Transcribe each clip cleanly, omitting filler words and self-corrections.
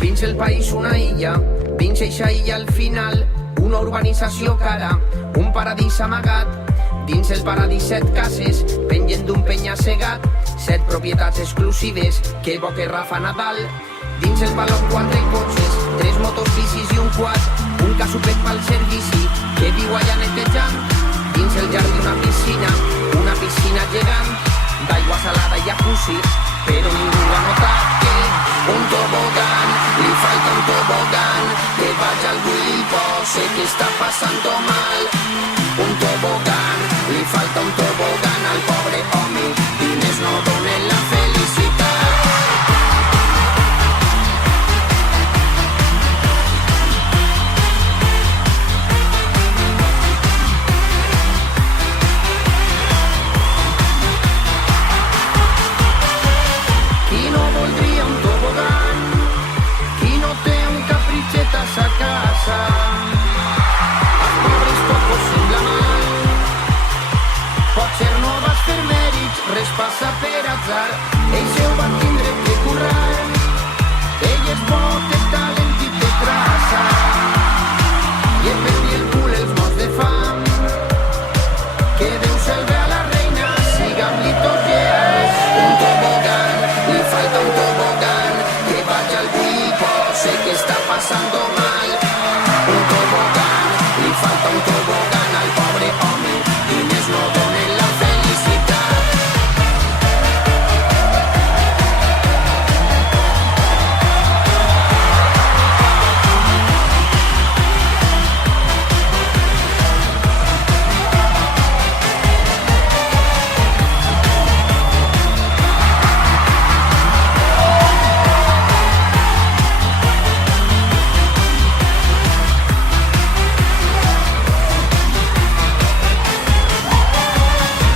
Dins el país una illa, dins eixa illa al final, una urbanització cara, un paradís amagat. Dins el paradís 7 cases, pengen d'un penya-segat, 7 propietats exclusives, que bo que Rafa Nadal. Dins el baló 4 cotxes, 3 motos, bicis i un quad, un casupet pel servici, que viu allà netejant. Dins el jardí una piscina gegant, d'aigua salada i jacuzzi, però ningú ha notat que un tobogán, li falta un tobogán, que vaya al Wilpo, sé que está pasando mal. Un tobogán, li falta un tobogán al pobre home, diners no donen la felicitat. Qui no voldria un tobogán? Qui no té un caprichet a sa casa? Els pobres tot vos sembla mal. Potser no vas fer mèrits, res passa per atzar. Ell se ho va tindre que currar. Ell és bo, té talent i té traça. I et perdi el cul els morts de fam. Que Déu se'l ve a la reina, sigam-li tots lleals. Un tobogán, li falta un tobogán, que vaya al Wilpo, sé que está pasando mal. Un tobogán, li falta un tobogán al pobre home, diners no donen la felicitat.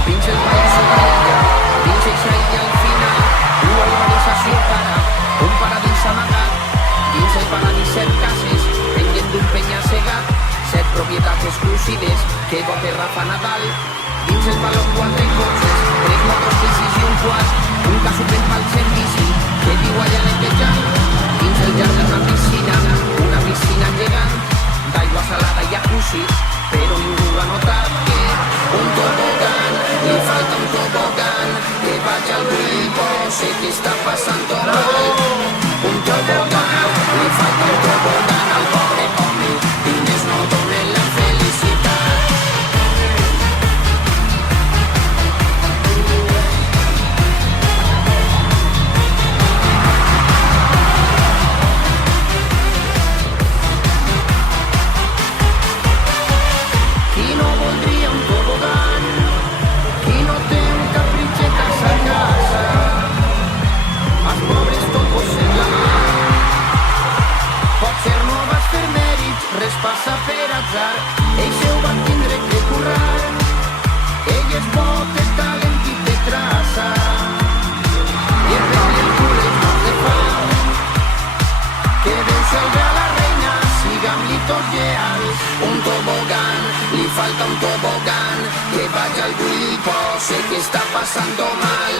Dins el país una illa, dins eixa illa al final, una urbanització cara, un paradís amagat. Dins el paradís 7 cases, pengen d'un penya-segat, 7 propietats exclusives, que bo que Rafa Nadal. Dins el baló 4 cotxes, 3 motos, bicis i un quad, un casupet pel servici, que viu allà netejant. Dins el jardí una piscina gegant, d'aigua salada i jacuzzi, però ningú ha notat que un tobogán, li falta un tobogán, que vaya al Wilpo, sé que está pasando mal. Un tobogán, li falta un tobogán al pobre home, diners no donen la felicitat. Qui no voldria un tobogán? Qui no té un caprichet a sa casa? Els pobres tot vos sembla mal. Potser no vas fer mèrits, res passa per atzar. Ell se ho va tindre que currar. Ell és bo, té talent i té traça. I et perdi el cul els morts de fam. Que Déu se'l ve a la reina, sigam-li tots lleals. Un tobogán, li falta un tobogán, que vaya al Wilpo, sé que está pasando mal.